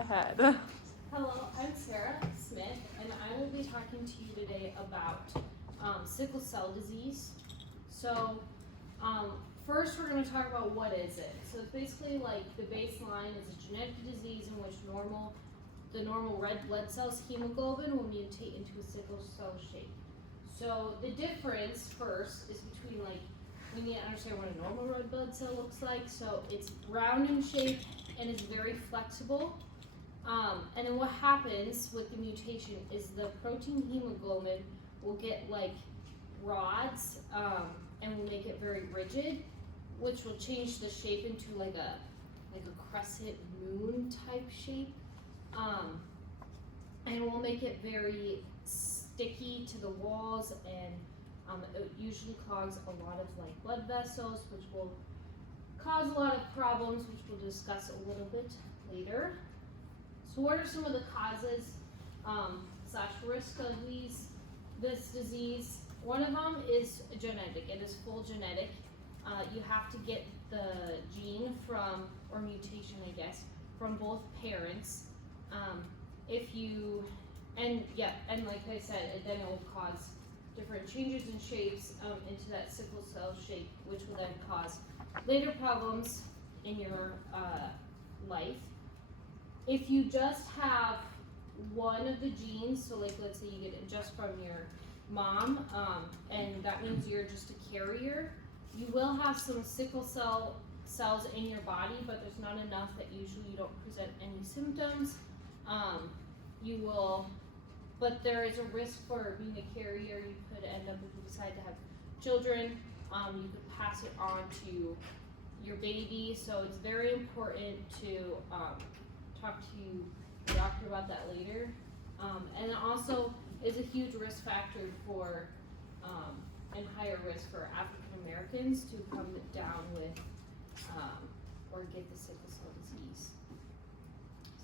ahead. Hello, I'm Sarah Smith, and I will be talking to you today about sickle cell disease. So, first we're going to talk about what is it. So it's basically like the baseline is a genetic disease in which the normal red blood cells, hemoglobin, will mutate into a sickle cell shape. So the difference first is between we need to understand what a normal red blood cell looks like. So it's round in shape and it's very flexible. And then what happens with the mutation is the protein hemoglobin will get like rods and will make it very rigid, which will change the shape into like a crescent moon type shape, and will make it very sticky to the walls, and it usually clogs a lot of like blood vessels, which will cause a lot of problems, which we'll discuss a little bit later. So what are some of the causes / risk of this disease? One of them is genetic. It is full genetic. You have to get the gene from, or mutation I guess, from both parents. And like I said, then it will cause different changes in shapes into that sickle cell shape, which will then cause later problems in your life. If you just have one of the genes, so like let's say you get it just from your mom, and that means you're just a carrier, you will have some sickle cell cells in your body, but there's not enough that usually you don't present any symptoms. But there is a risk for being a carrier. You could end up, if you decide to have children, you could pass it on to your baby. So it's very important to talk to the doctor about that later. And it also is a huge risk factor for, and higher risk for African Americans to come down with or get the sickle cell disease.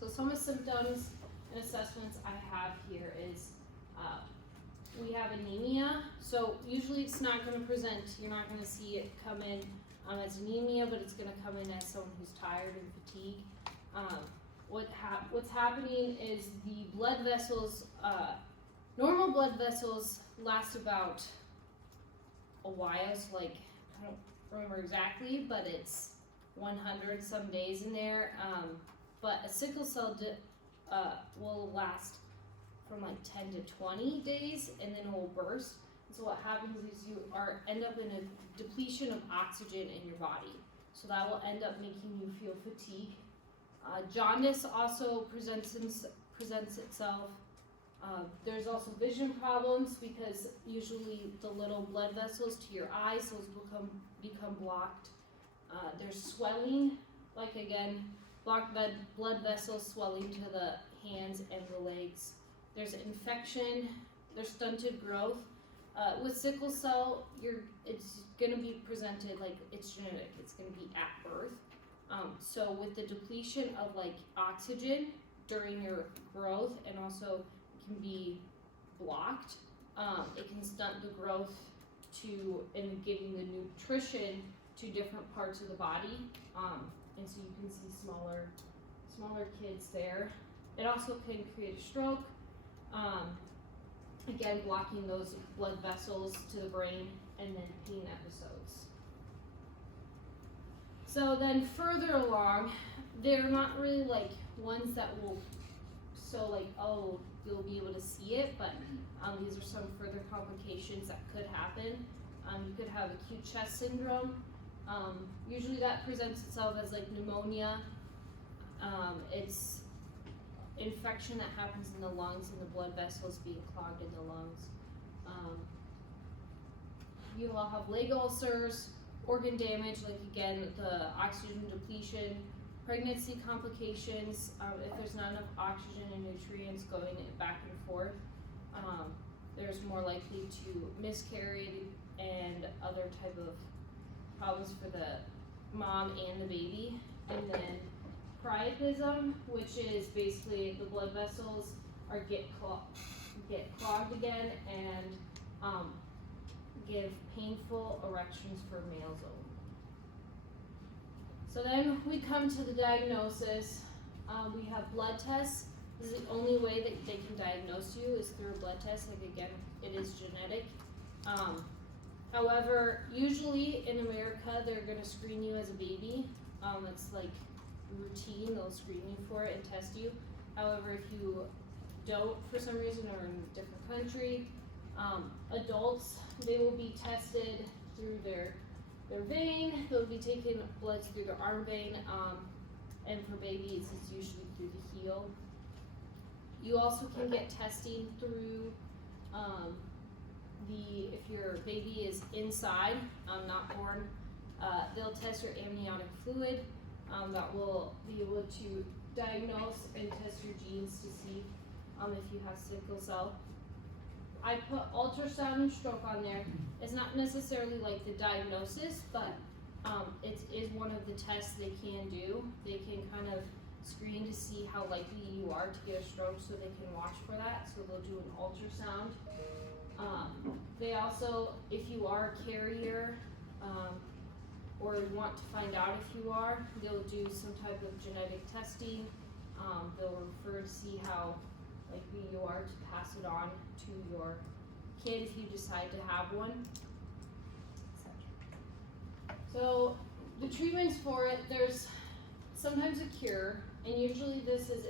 So some of the symptoms and assessments I have here is we have anemia. So usually it's not going to present, you're not going to see it come in as anemia, but it's going to come in as someone who's tired and fatigued. What's happening is the blood vessels, normal blood vessels last about a while, so like, I don't remember exactly, but it's 100 some days in there. But a sickle cell will last from like 10 to 20 days, and then it will burst. And so what happens is you end up in a depletion of oxygen in your body. So that will end up making you feel fatigue. Jaundice also presents itself. There's also vision problems because usually the little blood vessels to your eyes, those become blocked. There's swelling, like again, blocked blood vessels swelling to the hands and the legs. There's infection, there's stunted growth. With sickle cell, it's gonna be presented like it's genetic, it's gonna be at birth. So with the depletion of like oxygen during your growth, and also it can be blocked, it can stunt the growth and giving the nutrition to different parts of the body. And so you can see smaller kids there. It also can create a stroke, again blocking those blood vessels to the brain, and then pain episodes. So then further along, they're not really like ones that will, so like, oh, you'll be able to see it, but these are some further complications that could happen. You could have acute chest syndrome. Usually that presents itself as like pneumonia. It's infection that happens in the lungs and the blood vessels being clogged in the lungs. You will have leg ulcers, organ damage, like again, the oxygen depletion, pregnancy complications, if there's not enough oxygen and nutrients going back and forth, there's more likely to miscarry and other type of problems for the mom and the baby. And then priapism, which is basically the blood vessels get clogged again and give painful erections for males only. So then we come to the diagnosis We have blood tests. This is the only way that they can diagnose you is through a blood test. Like again, it is genetic. However, usually in America, they're going to screen you as a baby. It's like routine. They'll screen you for it and test you. However, if you don't, for some reason, or in a different country, adults, they will be tested through their vein. They'll be taking bloods through their arm vein. And for babies, it's usually through the heel. You also can get testing through if your baby is inside, not born, they'll test your amniotic fluid. That will be able to diagnose and test your genes to see if you have sickle cell. I put ultrasound and stroke on there. It's not necessarily like the diagnosis, but it is one of the tests they can do. They can kind of screen to see how likely you are to get a stroke, so they can watch for that. So they'll do an ultrasound. They also, if you are a carrier or want to find out if you are, they'll do some type of genetic testing. They'll refer to see how likely you are to pass it on to your kid if you decide to have one. So the treatments for it, there's sometimes a cure, and usually this is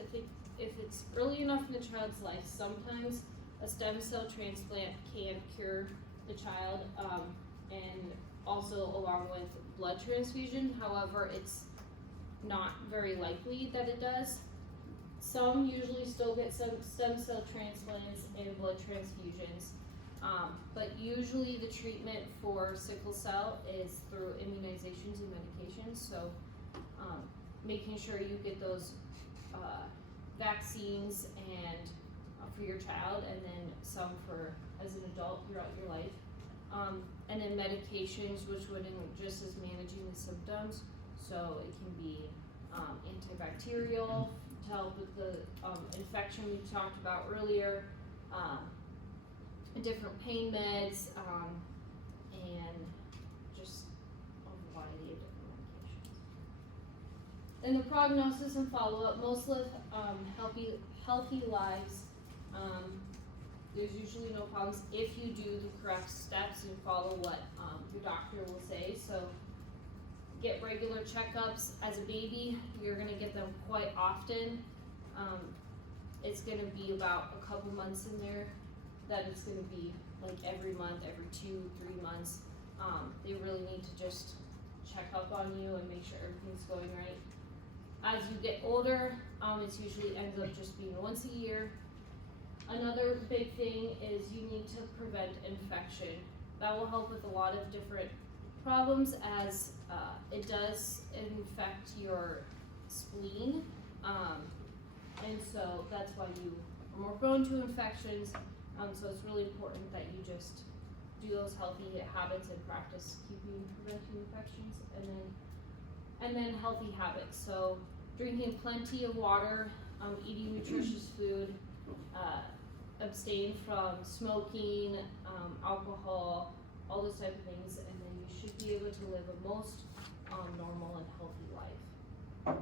if it's early enough in the child's life. Sometimes a stem cell transplant can cure the child, and also along with blood transfusion. However, it's not very likely that it does. Some usually still get some stem cell transplants and blood transfusions, but usually the treatment for sickle cell is through immunizations and medications. So making sure you get those vaccines and for your child, and then some for as an adult throughout your life. And then medications, which would include just as managing the symptoms. So it can be antibacterial to help with the infection we talked about earlier, different pain meds, and just a variety of different medications. And the prognosis and follow-up, most live healthy lives. There's usually no problems if you do the correct steps and follow what your doctor will say. So get regular checkups. As a baby, you're going to get them quite often. It's going to be about a couple months in there that it's going to be like every month, every 2-3 months. They really need to just check up on you and make sure everything's going right. As you get older, it usually ends up just being once a year. Another big thing is you need to prevent infection. That will help with a lot of different problems, as it does infect your spleen, and so that's why you are more prone to infections. So it's really important that you just do those healthy habits and practice preventing infections, and then healthy habits. So drinking plenty of water, eating nutritious food, abstain from smoking, alcohol, all those type of things, and then you should be able to live a most normal and healthy life.